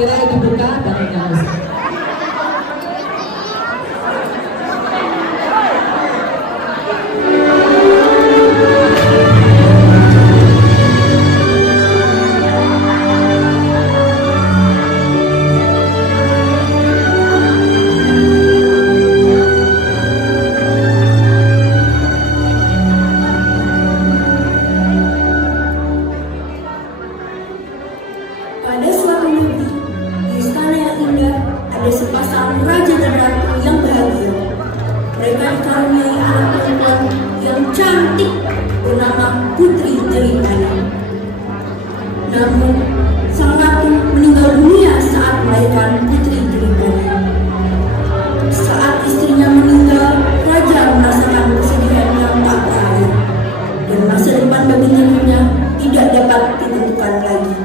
Kira dibuka dan dinyalakan. Pada suatu negeri, di istana yang indah, ada sepasang raja dan ratu yang bahagia. Mereka dikaruniai anak perempuan yang cantik bernama Putri Jelitani. Namun, sang ratu meninggal dunia saat melahirkan Putri Jelitani. Saat istrinya meninggal, raja merasakan kesedihan yang tak terakhir, dan masa depan bagi negerinya tidak dapat ditentukan lagi.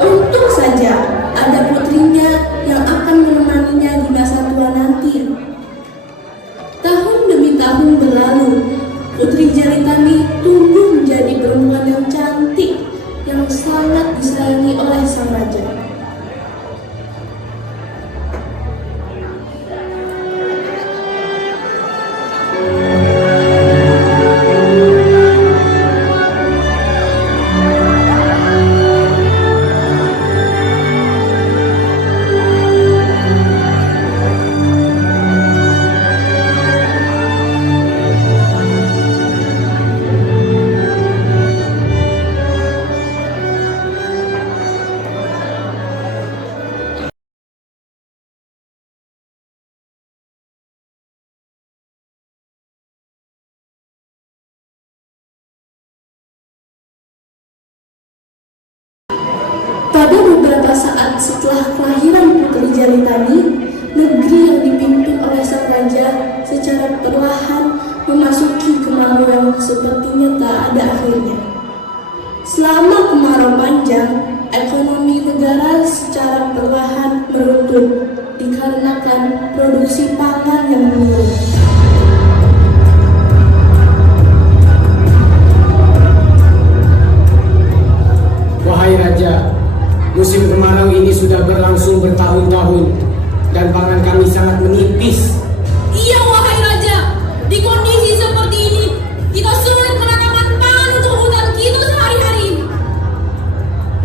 Untung saja ada putrinya yang akan menemaninya di masa tua nanti. Tahun demi tahun berlalu, Putri Jelitani tumbuh menjadi perempuan yang cantik yang sangat disayangi oleh sang raja. Pada beberapa saat setelah kelahiran Putri Jelitani, negeri yang dipimpin oleh sang raja secara perlahan memasuki kemarau yang sepertinya tak ada akhirnya. Selama kemarau panjang, ekonomi negara secara perlahan meruntuh dikarenakan produksi pangan yang menurun. Wahai Raja, musim kemarau ini sudah berlangsung bertahun-tahun dan pangan kami sangat menipis. Iya, wahai Raja, di kondisi seperti ini kita sulit menanamkan pangan untuk hutan kita sehari-hari ini.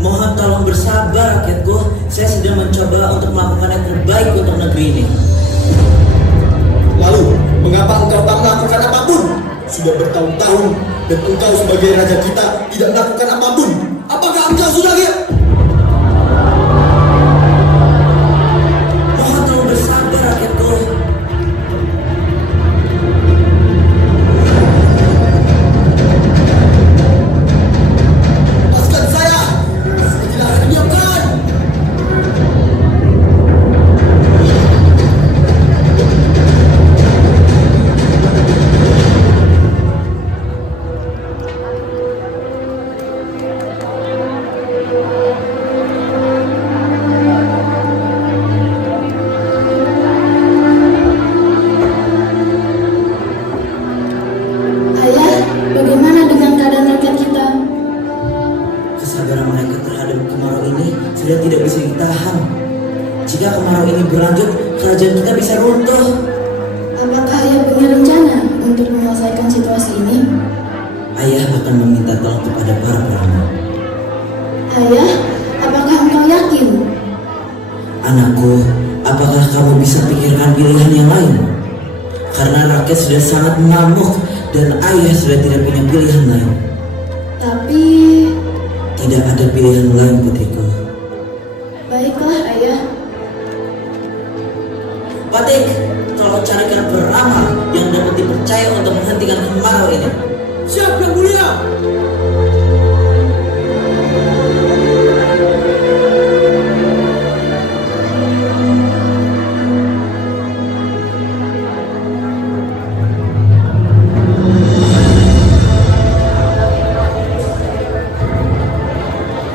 Mohon tolong bersabar rakyatku, saya sedang mencoba untuk melakukan yang terbaik untuk negeri ini. Lalu, mengapa engkau tak melakukan apapun? Sudah bertahun-tahun dan engkau sebagai raja kita tidak melakukan apapun. Apakah engkau sudah lihat? Mohon tolong bersabar. berlanjut, kerajaan kita bisa runtuh. Apakah ayah punya rencana untuk menyelesaikan situasi ini? Ayah akan meminta tolong kepada para pramuka. Ayah, apakah engkau yakin? Anakku, apakah kamu bisa pikirkan pilihan yang lain? Karena rakyat sudah sangat mengamuk dan ayah sudah tidak punya pilihan lain. Tapi, Tidak ada pilihan lain, putriku. baiklah ayah. Patik, tolong carikan peramal yang dapat dipercaya untuk menghentikan kemarau ini. Siap, Yang Mulia.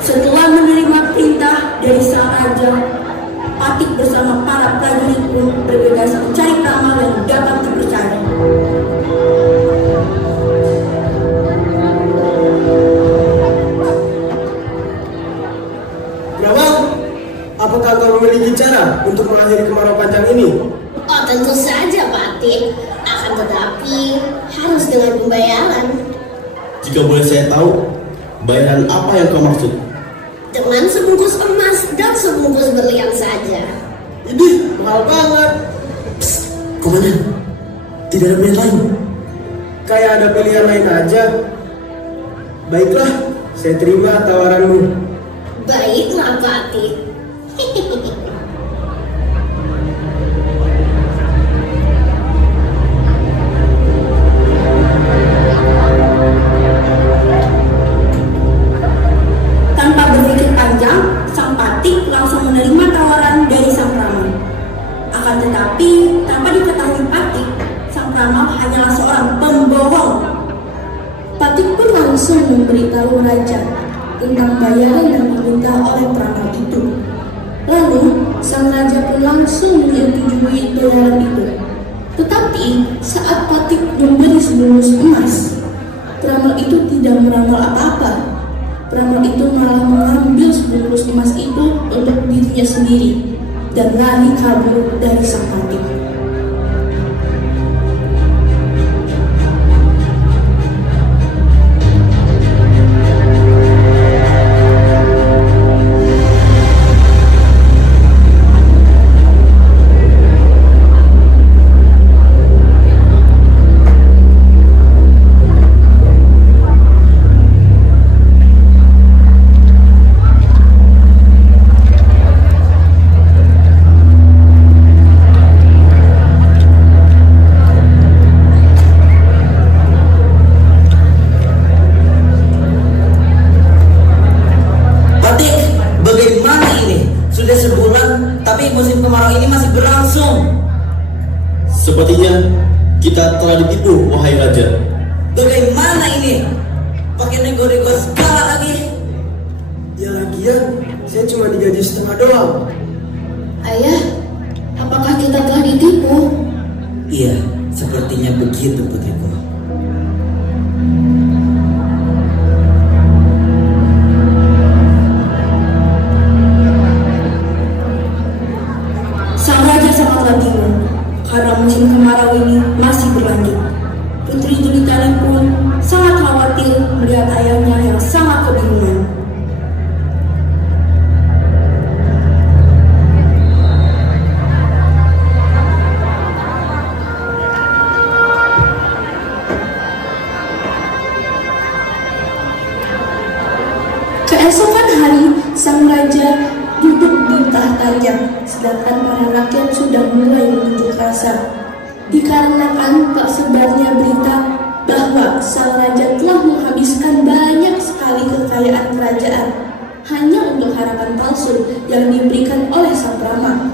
Setelah menerima perintah dari sang raja, Patik bersama para prajurit pun bergegas mencari peramal yang dapat dipercaya. Peramal, apakah kau memiliki cara untuk mengakhiri kemarau panjang ini? Oh tentu saja Patik, akan tetapi harus dengan pembayaran. Jika boleh saya tahu, bayaran apa yang kau maksud? Dengan sebungkus emas dan sebungkus berlian saja. Ini mahal banget. Komandan, tidak ada pilihan lain. Kayak ada pilihan lain aja. Baiklah, saya terima tawaranmu. Baiklah Patik. Tanpa berpikir panjang, sang Patik langsung menerima tawaran dari sang peramal. Akan tetapi, tanpa diketahui Patik, sang peramal hanyalah seorang pembohong. Patik pun langsung memberitahu raja tentang bayaran yang diminta oleh peramal itu. Lalu, sang raja pun langsung menyetujui bayaran itu. Tetapi, saat Patik memberi sebungkus emas, peramal itu tidak meramal apa-apa. Peramal itu malah mengambil sebungkus emas itu untuk dirinya sendiri dan lari kabur dari sang Patik. Patik, bagaimana ini? Sudah sebulan, tapi musim kemarau ini masih berlangsung. Sepertinya kita telah ditipu, wahai raja. Bagaimana ini? Pakai nego-nego segala lagi. Ya lagian, saya cuma digaji setengah doang. Ayah, apakah kita telah ditipu? Iya, sepertinya begitu putriku. Sang raja sangatlah bingung karena musim kemarau ini masih berlanjut. Putri Jelitali pun sangat khawatir melihat ayahnya yang sangat kebingungan. Keesokan hari, sang raja duduk di tahtanya, sedangkan para rakyat sudah mulai menunjuk rasa. Dikarenakan tersebarnya berita bahwa sang raja telah menghabiskan banyak sekali kekayaan kerajaan hanya untuk harapan palsu yang diberikan oleh sang peramal.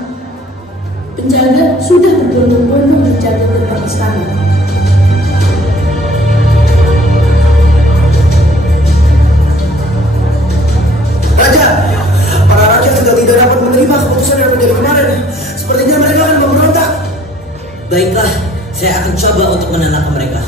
Penjaga sudah berbondong-bondong menjaga gerbang istana. Raja, para rakyat sudah tidak dapat menerima keputusan yang terjadi kemarin. Sepertinya mereka akan memberontak. Baiklah, saya akan coba untuk menenangkan mereka.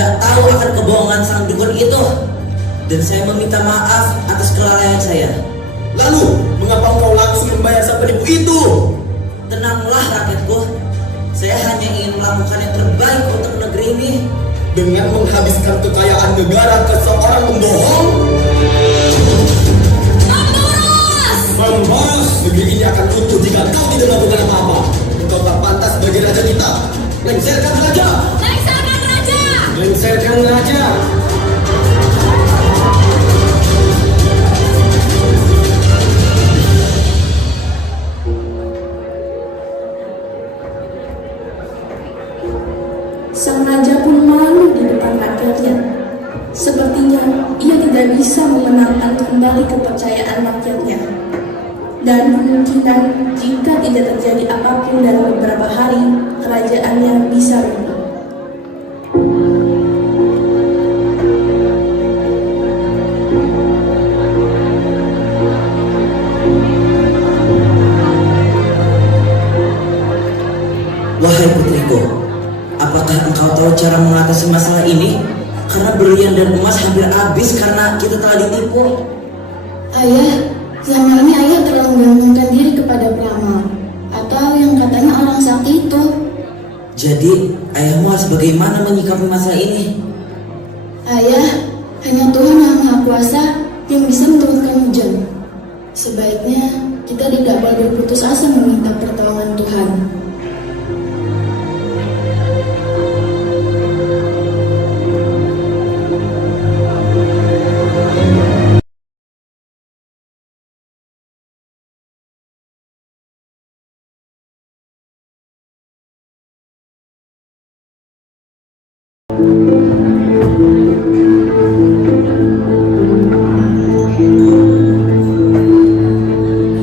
tidak tahu akan kebohongan sang dukun itu. Dan saya meminta maaf atas kelalaian saya. Lalu, mengapa engkau langsung membayar sang penipu itu? Tenanglah rakyatku. Saya hanya ingin melakukan yang terbaik untuk negeri ini. Dengan menghabiskan kekayaan negara ke seorang pembohong? Memboros! Negeri ini akan runtuh jika kau tidak melakukan apa-apa. Engkau tak pantas sebagai raja kita. Lengserkan raja! Lengserkan raja! Lengserkan raja. Sang raja pun malu di depan rakyatnya. Sepertinya ia tidak bisa memenangkan kembali kepercayaan rakyatnya. Dan kemungkinan jika tidak terjadi apapun dalam beberapa hari, kerajaannya bisa runtuh. Wahai putriku, apakah engkau tahu cara mengatasi masalah ini? Karena berlian dan emas hampir habis karena kita telah ditipu. Ayah, selama ini ayah terlalu menggantungkan diri kepada peramal atau yang katanya orang sakti itu. Jadi, ayahmu harus bagaimana menyikapi masalah ini? Ayah, hanya Tuhan yang Maha Kuasa yang bisa menurunkan hujan. Sebaiknya kita tidak boleh berputus asa meminta pertolongan Tuhan.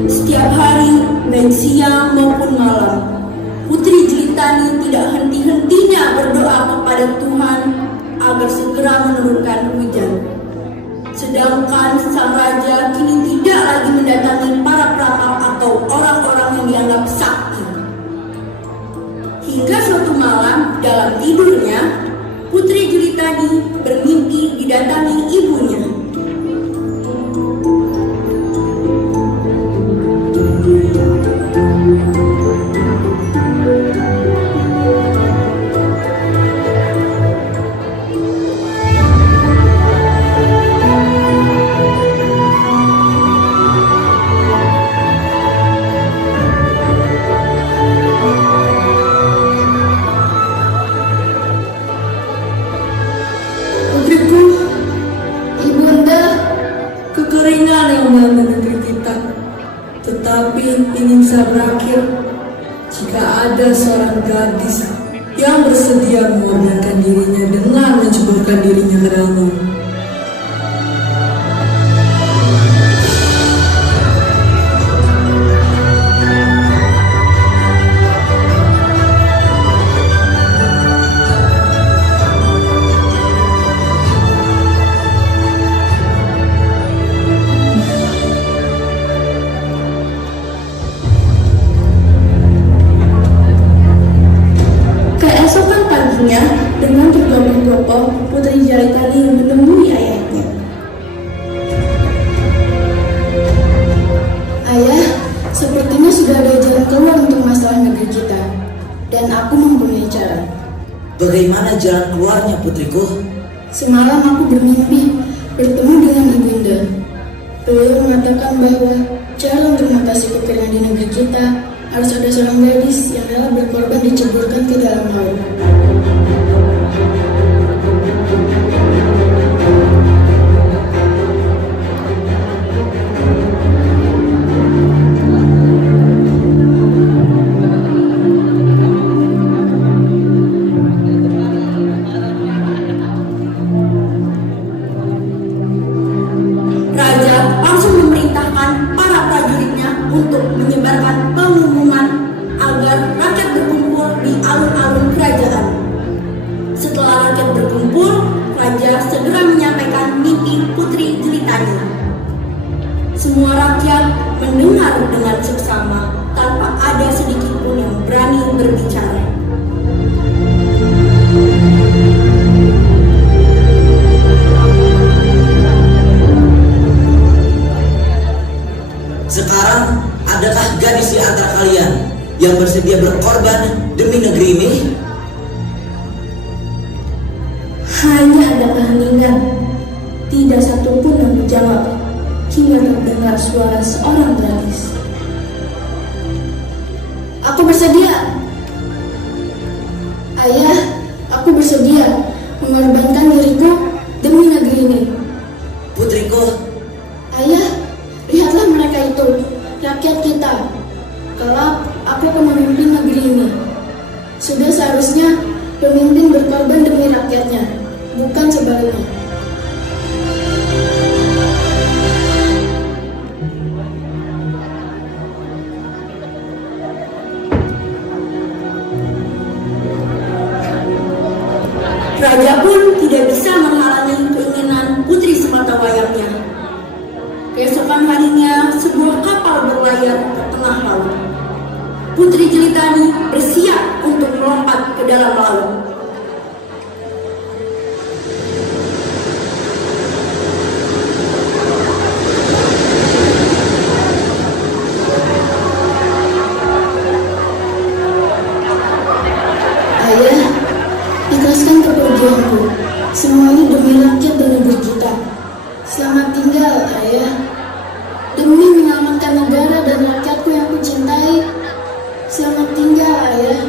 Setiap hari, baik siang maupun malam, Putri Jelitani tidak henti-hentinya berdoa kepada Tuhan agar segera menurunkan hujan. Sedangkan sang raja kini tidak lagi mendatangi para peramal atau orang-orang yang dianggap sakti. Hingga suatu malam dalam tidurnya, Putri Jelitani bermimpi didatangi ibunya. Putriku, Ibunda, kekeringan yang melanda negeri kita, tetapi ini bisa berakhir jika ada seorang gadis yang bersedia mengorbankan dirinya dengan menceburkan dirinya ke danau. Keesokan paginya, dengan tergopong-gopong, Putri Jelitani menemui ayahnya. ayah, sepertinya sudah ada jalan keluar untuk masalah negeri kita. Dan aku mempunyai cara. Bagaimana jalan keluarnya, putriku? Semalam aku bermimpi bertemu dengan ibunda. Beliau mengatakan bahwa cara untuk mengatasi kekeringan di negeri kita harus ada seorang gadis yang rela berkorban diceburkan ke dalam laut. Raja langsung memerintahkan para prajuritnya untuk menyebarkan pengumuman agar rakyat berkumpul di alun-alun kerajaan. Setelah rakyat berkumpul, raja segera menyampaikan mimpi Putri Jelitani. Semua rakyat mendengar dengan seksama tanpa ada sedikit pun yang berani berbicara. gadis di antara kalian yang bersedia berkorban demi negeri ini? Hanya ada keheningan. Tidak satupun yang menjawab hingga terdengar suara seorang gadis. Aku bersedia. Ayah, aku bersedia mengorbankan diriku demi negeri ini. Putriku, Ayah, lihatlah mereka itu, rakyat kita. Kelak, aku akan memimpin negeri ini. Sudah seharusnya pemimpin berkorban demi rakyatnya, bukan sebaliknya. Raja pun tidak bisa menghalangi keinginan putri sematawayangnya. Keesokan harinya, sebuah kapal berlayar ke tengah laut. Putri Jelitani bersiap untuk melompat ke dalam laut. Ayah, ikhlaskan kepergianku. Semua ini demi rakyat dan negeri kita. Selamat tinggal, Ayah. Demi menyelamatkan negara dan rakyatku yang kucintai. Selamat tinggal, Ayah.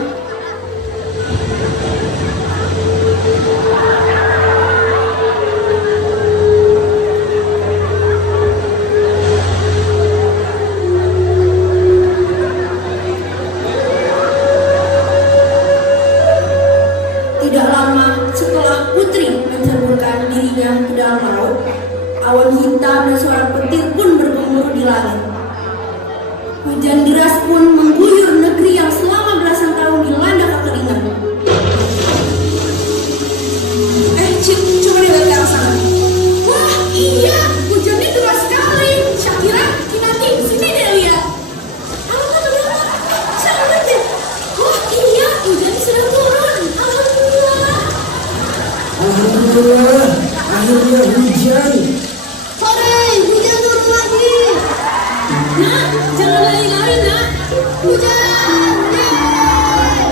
Tidak lama setelah putri menceburkan dirinya ke dalam laut, awan hitam dan suara petir pun bergemuruh di langit. Hujan deras pun mengguyur negeri yang selama belasan tahun dilanda kekeringan. Cip, coba lihat ke arah sana. Wah, iya, hujannya deras sekali. Syakira, Kinanti, sini deh lihat. Alhamdulillah, sangat deh. Wah, iya, hujannya sedang turun. Alhamdulillah. Alhamdulillah, akhirnya hujan. Sore, hujan turun lagi. Nak, jangan lari-lari, nak. Hujan. Yeay.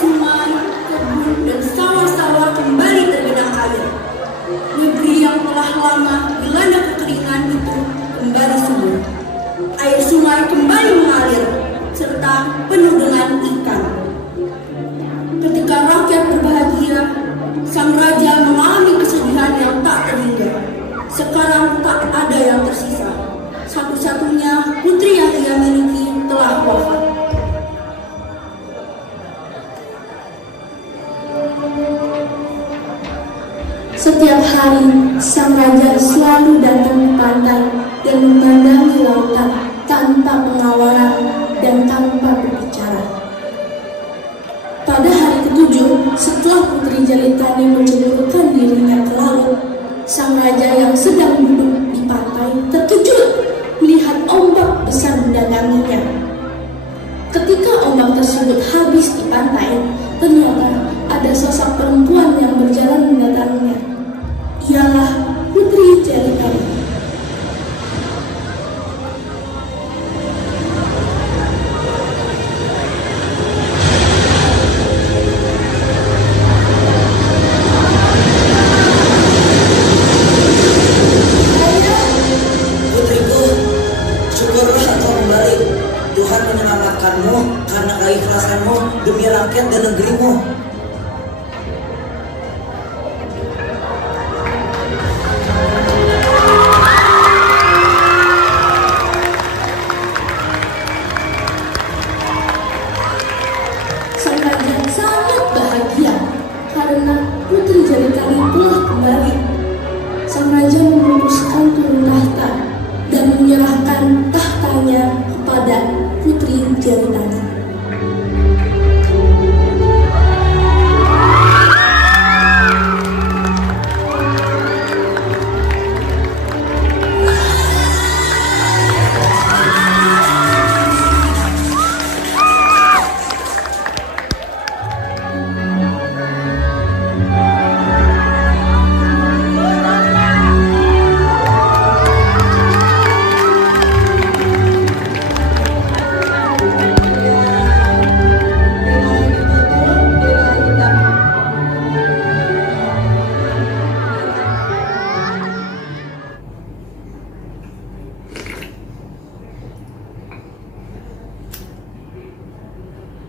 Sungai, kebun, dan sawah-sawah kembali tergenang air. Negeri yang telah lama dilanda kekeringan itu kembali subur. Air sungai kembali mengalir, serta penuh dengan ikan. Ketika rakyat berbahagia, sang raja mengalami kesedihan yang tak terhingga. Sekarang tak ada yang tersisa. Satu-satunya putri yang ia miliki telah wafat. Setiap hari, sang raja selalu datang ke pantai dan memandangi lautan tanpa pengawalan dan tanpa berbicara. Pada hari ketujuh, setelah Putri Jelitani menceburkan dirinya ke laut, sang raja yang sedang duduk di pantai terkejut melihat ombak besar mendatanginya. Ketika ombak tersebut habis di pantai,